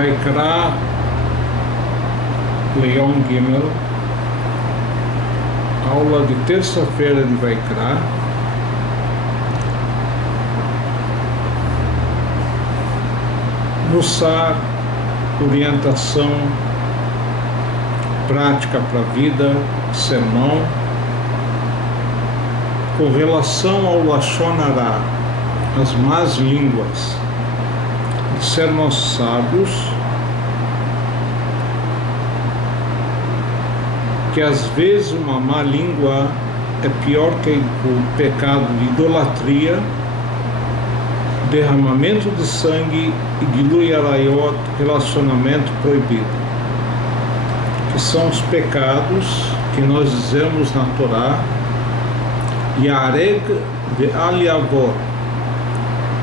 Vaikra Leão Gimel, aula de terça-feira de Vaikra. Mussar, orientação prática para a vida, sermão, com relação ao Lashon Hara, as más línguas. Disseram nossos sábios que às vezes uma má língua é pior que o pecado de idolatria, derramamento de sangue e Gilui Arayot, relacionamento proibido, que são os pecados que nós dizemos na Torá, Yareg ve'al yavor.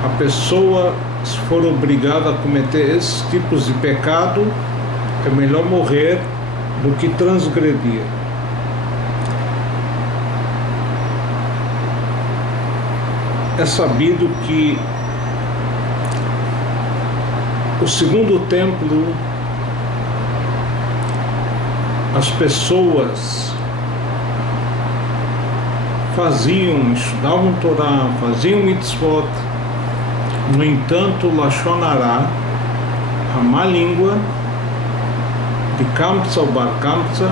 A pessoa, se for obrigada a cometer esses tipos de pecado, é melhor morrer do que transgredir. É sabido que o segundo templo, as pessoas faziam, estudavam Torá, faziam mitzvot. No entanto, Lashon Hara, a má língua de Kamsa ou Bar Kamsa,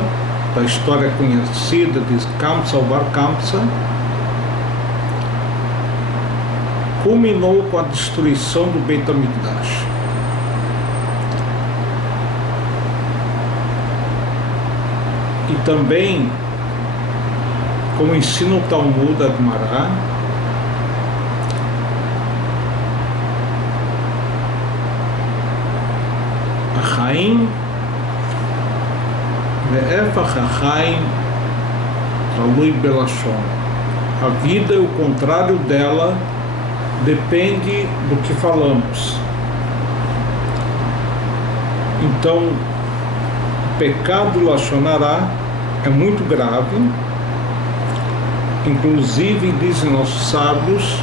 da história conhecida de Kamsa ou Bar Kamsa, culminou com a destruição do Beit HaMikdash. E também, como ensina o Talmud Agmará, Achaim ve'efach achaim talui belashon. A vida e o contrário dela depende do que falamos. Então, o pecado Lashon Hara é muito grave. Inclusive, dizem nossos sábios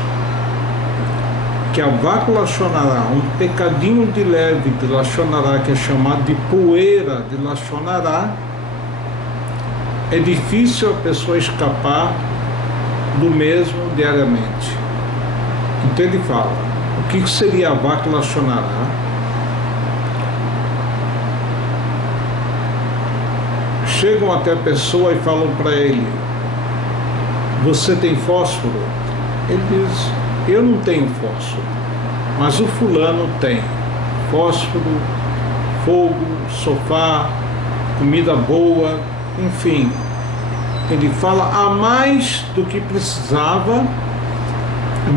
que a vaca Lashon Hara, um pecadinho de leve de Lashon Hara, que é chamado de poeira de Lashon Hara, é difícil a pessoa escapar do mesmo diariamente. Então ele fala, o que seria a vaca Lashon Hara? Chegam até a pessoa e falam para ele, você tem fósforo? Ele diz, eu não tenho fósforo, mas o fulano tem fósforo, fogo, sofá, comida boa, enfim. Ele fala a mais do que precisava,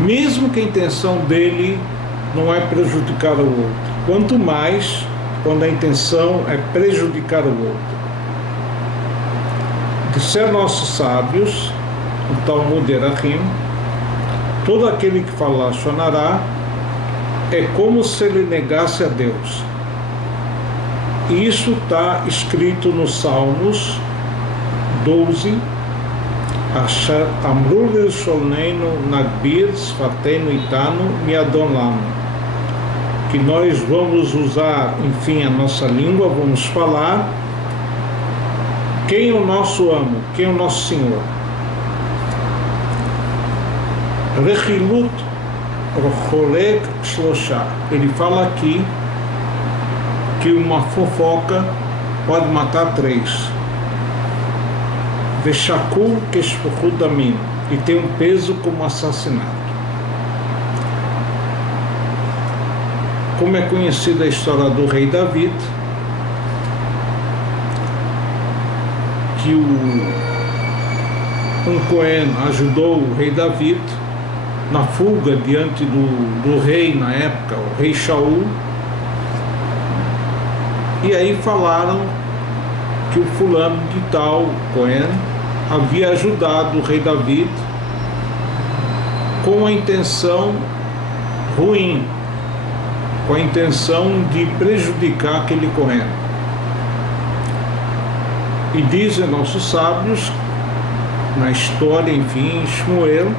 mesmo que a intenção dele não é prejudicar o outro. Quanto mais quando a intenção é prejudicar o outro. Disseram nossos sábios, o Talmud Erachim, todo aquele que fala Lashon Hara é como se ele negasse a Deus. E isso está escrito nos Salmos 12, Asher Amru Lishonenu Nagbir Sfatenu Itanu Miadon Lanu, que nós vamos usar, enfim, a nossa língua, vamos falar quem é o nosso amo, quem é o nosso Senhor. Rechilut Rocholek Shlosha. Ele fala aqui que uma fofoca pode matar 3. Veshakul Keshfuchu Damim. E tem um peso como assassinato. Como é conhecida a história do rei David, que um Cohen ajudou o rei David na fuga diante do rei na época, o rei Shaul, e aí falaram que o fulano de tal, Cohen, havia ajudado o rei David com a intenção ruim, com a intenção de prejudicar aquele Cohen. E dizem nossos sábios, na história, enfim, em Shmuel,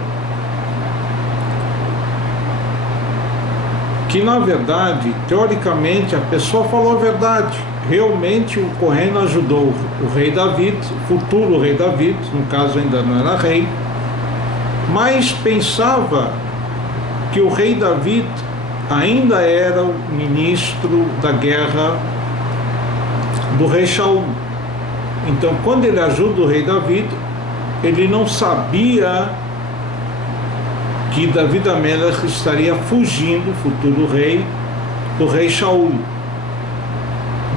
que na verdade, teoricamente, a pessoa falou a verdade. Realmente o Kohen ajudou o rei David, o futuro rei David, no caso ainda não era rei, mas pensava que o rei David ainda era o ministro da guerra do rei Shaul. Então, quando ele ajuda o rei David, ele não sabia que David Amelech estaria fugindo, futuro rei, do rei Shaul.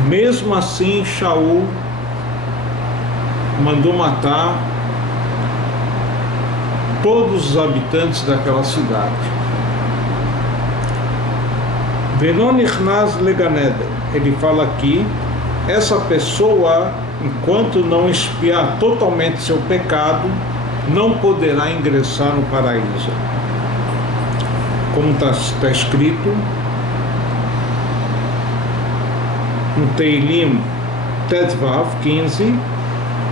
Mesmo assim, Shaul mandou matar todos os habitantes daquela cidade. Velo nichnas leganeden, ele fala aqui, essa pessoa, enquanto não expiar totalmente seu pecado, não poderá ingressar no paraíso. Como está escrito no Teilim Tetvav 15,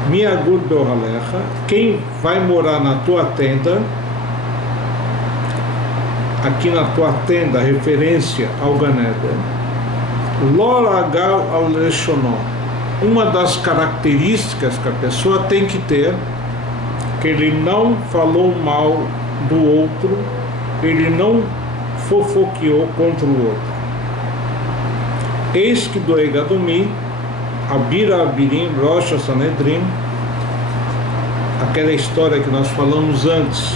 Miagur Beohalecha, quem vai morar na tua tenda, aqui na tua tenda, referência ao Ganeden, Loragal al Leshonó, uma das características que a pessoa tem que ter, que ele não falou mal do outro, ele não fofoqueou contra o outro. Eis que do Egadomi, Abira Abirim, Rosh Sanedrim, aquela história que nós falamos antes,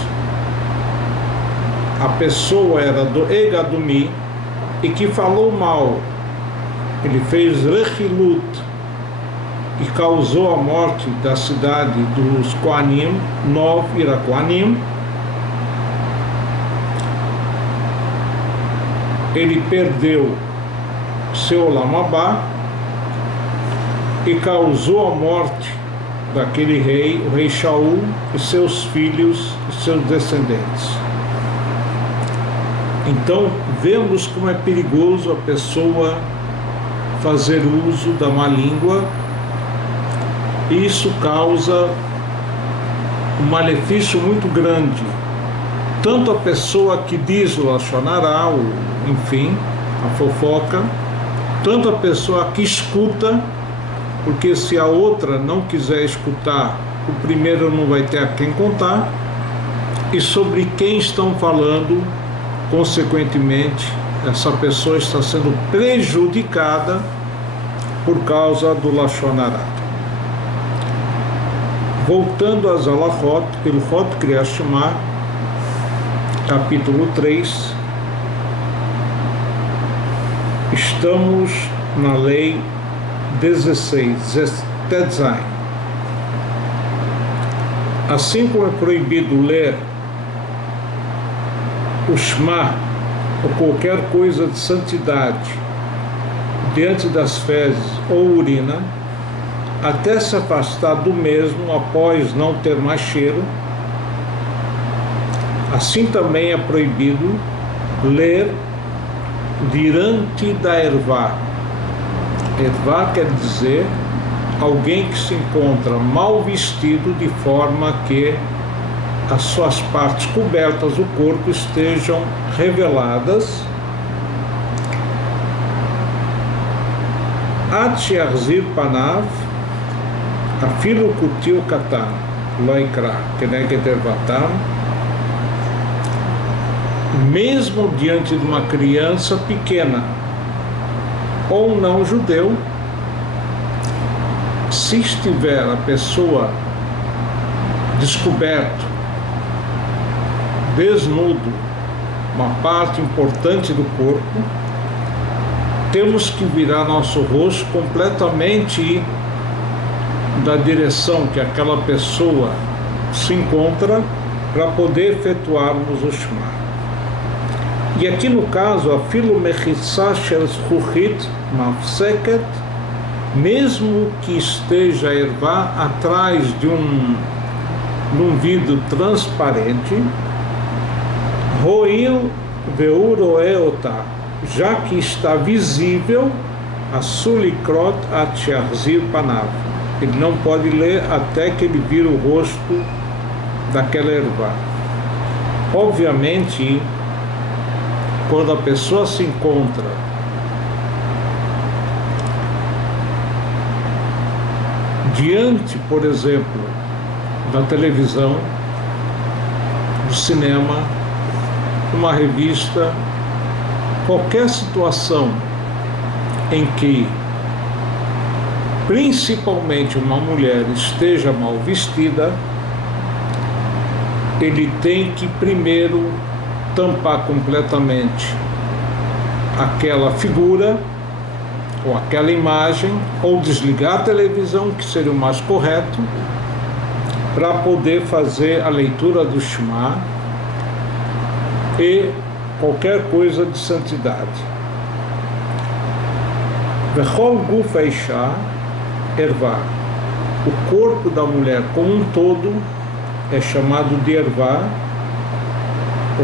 a pessoa era do Egadomi e que falou mal, ele fez Rechilut e causou a morte da cidade dos Koanim, Nov Irakoanim. Ele perdeu seu Olam Abá e causou a morte daquele rei, o rei Shaul, e seus filhos e seus descendentes. Então, vemos como é perigoso a pessoa fazer uso da má língua, e isso causa um malefício muito grande. Tanto a pessoa que diz o Lashon Hará, enfim, a fofoca, tanto a pessoa que escuta, porque se a outra não quiser escutar, o primeiro não vai ter a quem contar, e sobre quem estão falando, consequentemente, essa pessoa está sendo prejudicada por causa do Lashon Hará. Voltando às Halachot, Hilchot Kriyat Shema, capítulo 3, estamos na lei 16, Tetzain. Assim como é proibido ler o Shema ou qualquer coisa de santidade diante das fezes ou urina, até se afastar do mesmo após não ter mais cheiro, assim também é proibido ler diante da ervá. Ervá quer dizer alguém que se encontra mal vestido de forma que as suas partes cobertas do corpo estejam reveladas. Ad she'yachzir panav afilu kutil katan lo ikra keneged ervatam, mesmo diante de uma criança pequena ou não judeu, se estiver a pessoa descoberto, desnudo, uma parte importante do corpo, temos que virar nosso rosto completamente da direção que aquela pessoa se encontra para poder efetuarmos o Shema. E aqui no caso, a filo mechitsá shel zchuchit mafseket, mesmo que esteja a ervá atrás de um vidro transparente, roil veuroeota, já que está visível, a sulikrot atchazir panav, ele não pode ler até que ele vira o rosto daquela ervá. Obviamente, quando a pessoa se encontra diante, por exemplo, da televisão, do cinema, uma revista, qualquer situação em que principalmente uma mulher esteja mal vestida, ele tem que primeiro tampar completamente aquela figura ou aquela imagem, ou desligar a televisão, que seria o mais correto, para poder fazer a leitura do Shema e qualquer coisa de santidade. Vechol guf haisha ervá. O corpo da mulher como um todo é chamado de ervá,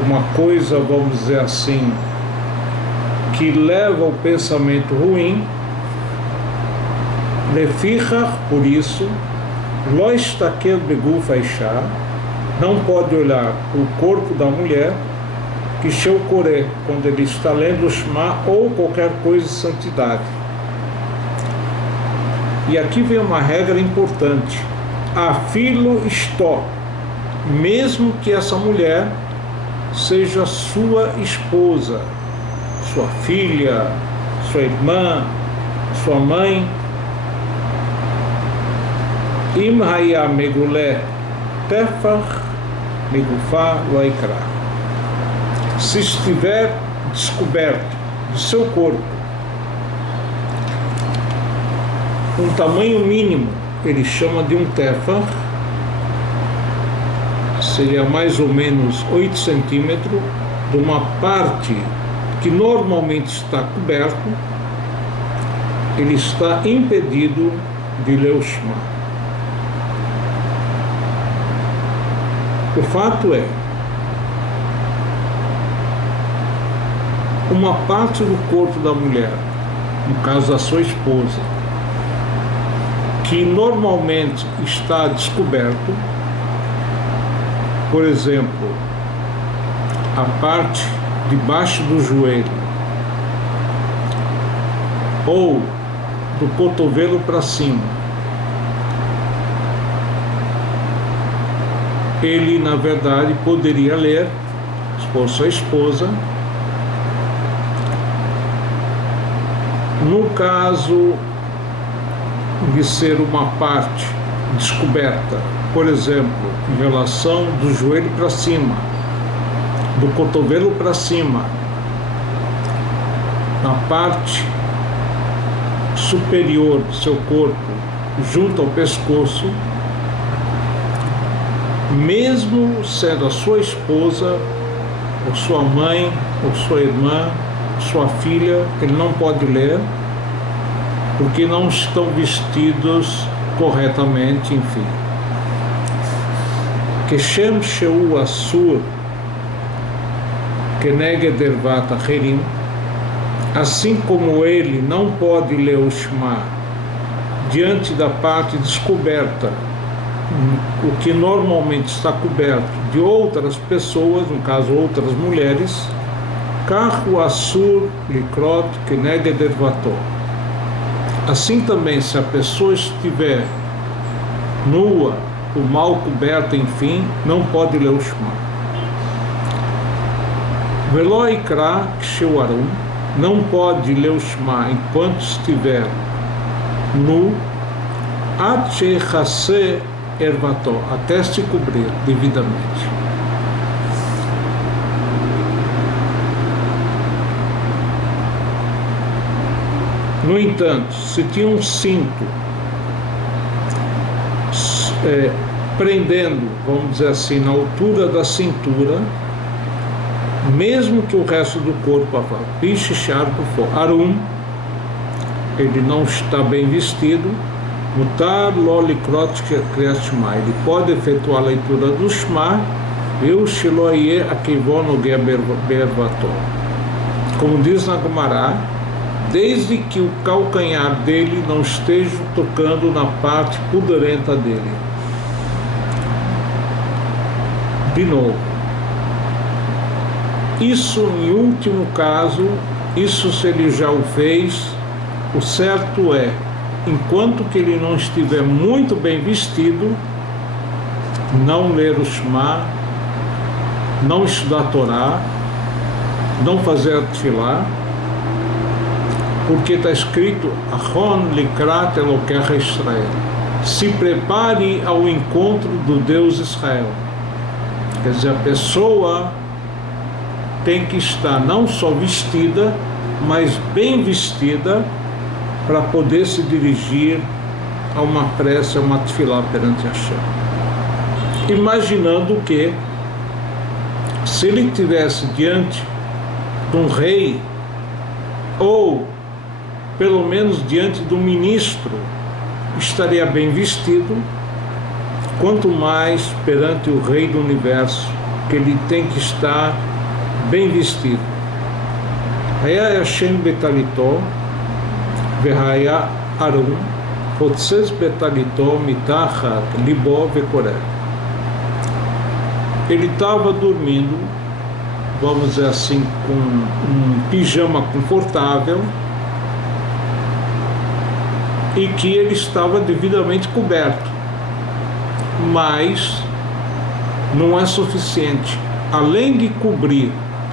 uma coisa, vamos dizer assim, que leva ao pensamento ruim. Lefichach, por isso, lo istakel beguf haisha, não pode olhar o corpo da mulher, que sheu koré, quando ele está lendo o Shema ou qualquer coisa de santidade. E aqui vem uma regra importante: afilo istó, mesmo que essa mulher seja sua esposa, sua filha, sua irmã, sua mãe. Im haya megulé tefach megufá lo ikra. Se estiver descoberto do seu corpo um tamanho mínimo, ele chama de um tefach, seria mais ou menos 8 centímetros, de uma parte que normalmente está coberto, ele está impedido de ler o Shema. O fato é, uma parte do corpo da mulher, no caso da sua esposa, que normalmente está descoberto, por exemplo, a parte de baixo do joelho ou do cotovelo para cima, ele na verdade poderia ler por sua esposa. No caso de ser uma parte descoberta, por exemplo, em relação do joelho para cima, do cotovelo para cima, na parte superior do seu corpo, junto ao pescoço, mesmo sendo a sua esposa, ou sua mãe, ou sua irmã, sua filha, ele não pode ler, porque não estão vestidos corretamente, enfim. Keshem sheu asur keneged ervat acherim, assim como ele não pode ler o Shema diante da parte descoberta, o que normalmente está coberto de outras pessoas, no caso outras mulheres, Kahu asur likrot keneged ervato. Assim também, se a pessoa estiver nua ou mal coberta, enfim, não pode ler o Shema. Velo ikra ksheu arum, não pode ler o Shema enquanto estiver nu, ad shechase ervato, até se cobrir devidamente. No entanto, se tinha um cinto prendendo, vamos dizer assim, na altura da cintura, mesmo que o resto do corpo, arum, ele não está bem vestido, mutar lo likrot kriyat shema, ele pode efetuar a leitura do Shema, eu shiloye akivon nogea be'ervato, como diz na Gemara, desde que o calcanhar dele não esteja tocando na parte pudorenta dele. De novo, Isso, em último caso, isso se ele já o fez, o certo é, enquanto que ele não estiver muito bem vestido, não ler o Shema, não estudar a Torá, não fazer a Tefilá, porque está escrito Achon likrat Elokecha Israel, se prepare ao encontro do Deus Israel. Quer dizer, a pessoa tem que estar não só vestida, mas bem vestida, para poder se dirigir a uma prece, a uma tefilá perante Hashem. Imaginando que, se ele estivesse diante de um rei, ou pelo menos diante do ministro, estaria bem vestido, quanto mais perante o Rei do Universo, que ele tem que estar bem vestido. Haya Hashem betalito, vehaya Arum, hotzes betalito mitachat libo vekoreh. Ele estava dormindo, vamos dizer assim, com um pijama confortável, e que ele estava devidamente coberto, mas não é suficiente. Além de cobrir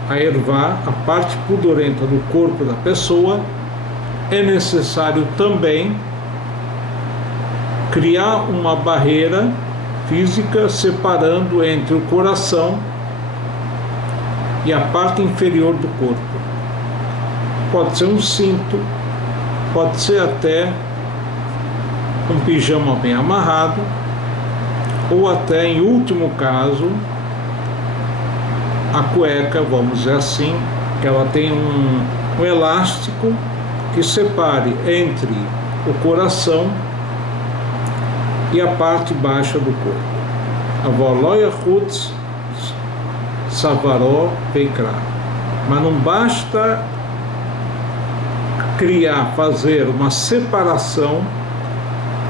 a ervá, a parte pudorenta do corpo da pessoa, é necessário também criar uma barreira física separando entre o coração e a parte inferior do corpo. Pode ser um cinto, pode ser até um pijama bem amarrado, ou até, em último caso, a cueca, vamos dizer assim, que ela tem um elástico que separe entre o coração e a parte baixa do corpo. Avoloia chutz savaró peikra. Mas não basta fazer uma separação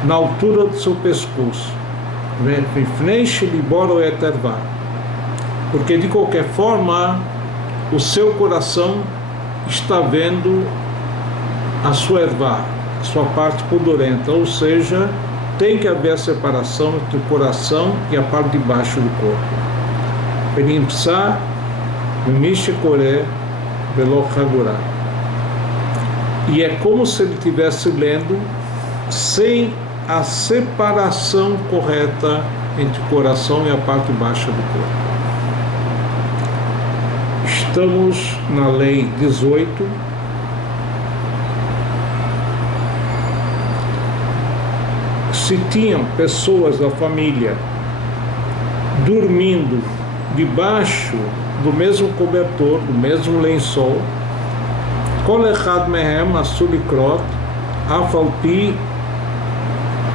na altura do seu pescoço, porque de qualquer forma o seu coração está vendo a sua ervá, a sua parte pudorenta, ou seja, tem que haver a separação entre o coração e a parte de baixo do corpo. E é como se ele estivesse lendo sem a separação correta entre o coração e a parte baixa do corpo. Estamos na lei 18. Se tinham pessoas da família dormindo debaixo do mesmo cobertor, do mesmo lençol, kol echad mehem asur likrot af al pi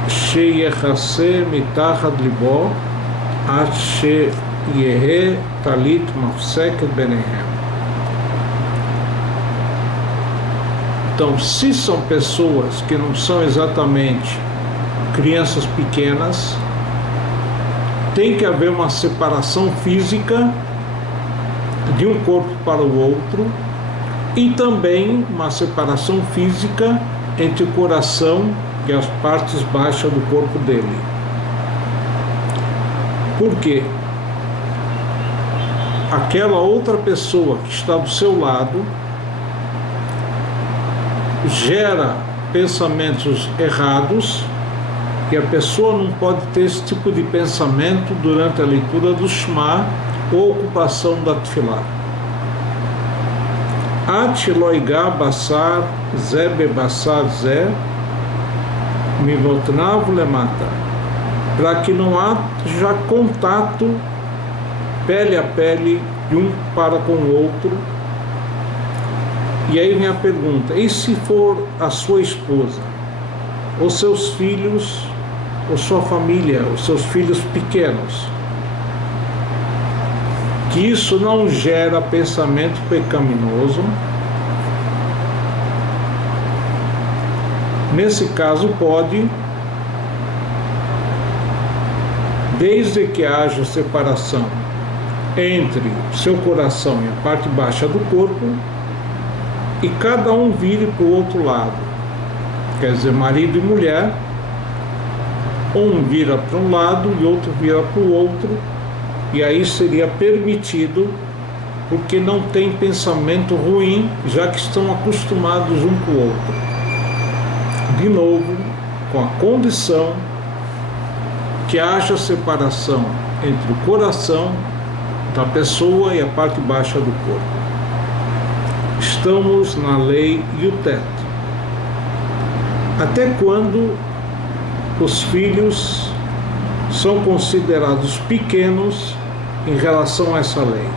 sheyechase mitachat libo ad sheyehe talit mafseket benehem. Então, se são pessoas que não são exatamente crianças pequenas, tem que haver uma separação física de um corpo para o outro, e também uma separação física entre o coração e as partes baixas do corpo dele. Por quê? Aquela outra pessoa que está do seu lado gera pensamentos errados, e a pessoa não pode ter esse tipo de pensamento durante a leitura do Shema ou ocupação da Tefilá. At loiga basar ze bebassar ze mivotnav lemata, para que não haja contato pele a pele de um para com o outro. E aí vem a pergunta: e se for a sua esposa, os seus filhos, ou sua família, os seus filhos pequenos? Que isso não gera pensamento pecaminoso. Nesse caso pode, desde que haja separação entre seu coração e a parte baixa do corpo, e cada um vire para o outro lado. Quer dizer, marido e mulher, um vira para um lado e outro vira para o outro, e aí seria permitido, porque não tem pensamento ruim, já que estão acostumados um com o outro. De novo, com a condição que haja separação entre o coração da pessoa e a parte baixa do corpo. Estamos na lei e o teto. Até quando os filhos são considerados pequenos em relação a essa lei?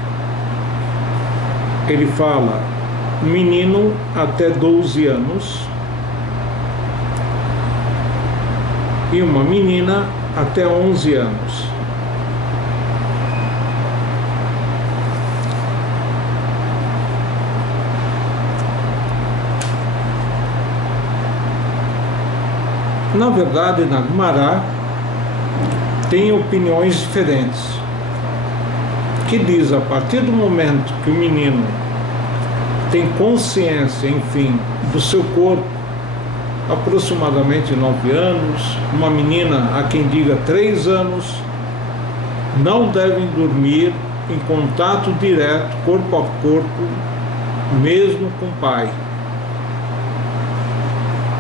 Ele fala, menino até 12 anos e uma menina até 11 anos. Na verdade, na Guimará tem opiniões diferentes, que diz, a partir do momento que o menino tem consciência, enfim, do seu corpo, aproximadamente 9 anos, uma menina, há quem diga 3 anos, não devem dormir em contato direto, corpo a corpo, mesmo com o pai,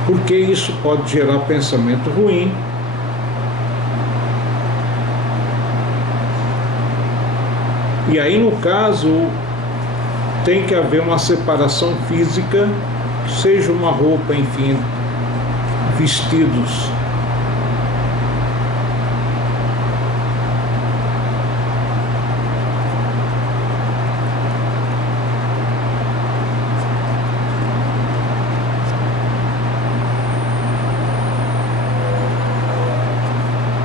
porque isso pode gerar pensamento ruim, e aí no caso tem que haver uma separação física, seja uma roupa, enfim, vestidos.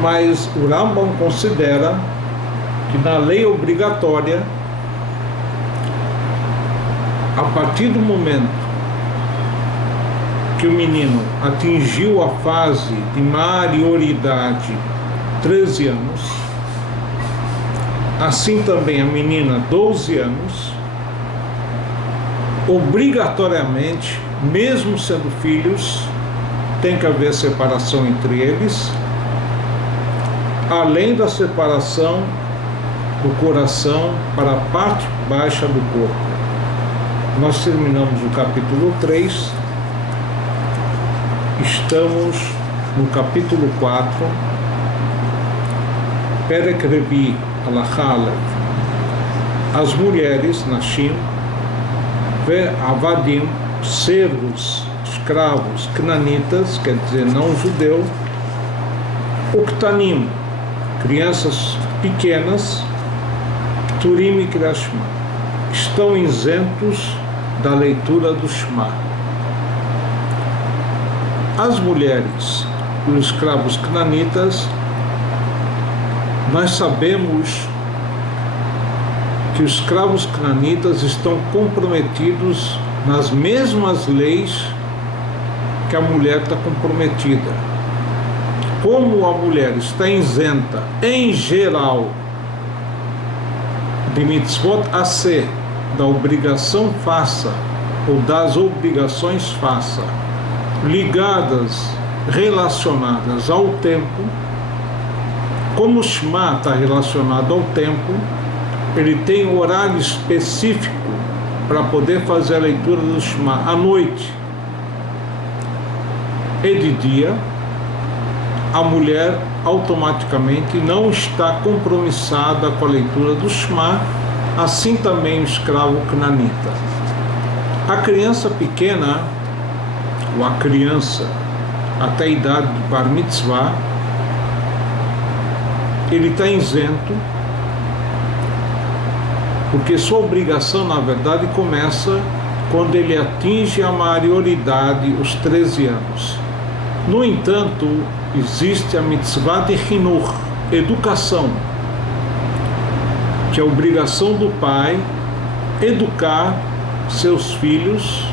Mas o Rambam considera que na lei obrigatória, a partir do momento que o menino atingiu a fase de maioridade, 13 anos, assim também a menina, 12 anos, obrigatoriamente, mesmo sendo filhos, tem que haver separação entre eles, além da separação do coração para a parte baixa do corpo. Nós terminamos o capítulo 3, estamos no capítulo 4, Perek Revi Halakha Aleph. As mulheres, Nashim, Ve Avadim, servos, escravos, cnanitas, quer dizer, não judeu, Uktanim, crianças pequenas, Turim e Kriyat Shema, estão isentos da leitura do Shema. As mulheres e os escravos cnanitas, nós sabemos que os escravos cnanitas estão comprometidos nas mesmas leis que a mulher está comprometida. Como a mulher está isenta, em geral, de mitzvot aseh, da obrigação faça, ou das obrigações faça, ligadas, relacionadas ao tempo, como o Shema está relacionado ao tempo, ele tem um horário específico para poder fazer a leitura do Shema à noite e de dia. A mulher automaticamente não está compromissada com a leitura do Shema, assim também o escravo cnanita. A criança pequena, ou a criança até a idade de Bar Mitzvah, ele está isento, porque sua obrigação, na verdade, começa quando ele atinge a maioridade, os 13 anos. No entanto, existe a mitzvah de Hinur, educação, que é a obrigação do pai educar seus filhos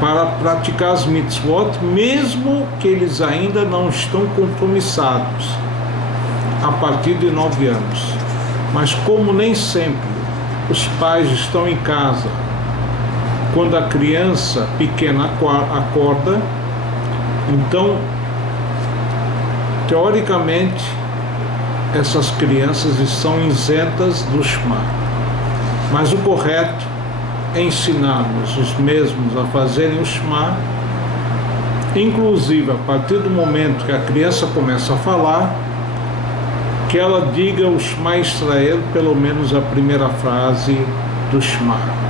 para praticar as mitzvot, mesmo que eles ainda não estão compromissados, a partir de 9 anos. Mas como nem sempre os pais estão em casa quando a criança pequena acorda, então, teoricamente, essas crianças estão isentas do Shema. Mas o correto é ensinar-nos os mesmos a fazerem o Shema, inclusive a partir do momento que a criança começa a falar, que ela diga o Shema Israel, pelo menos a primeira frase do Shema.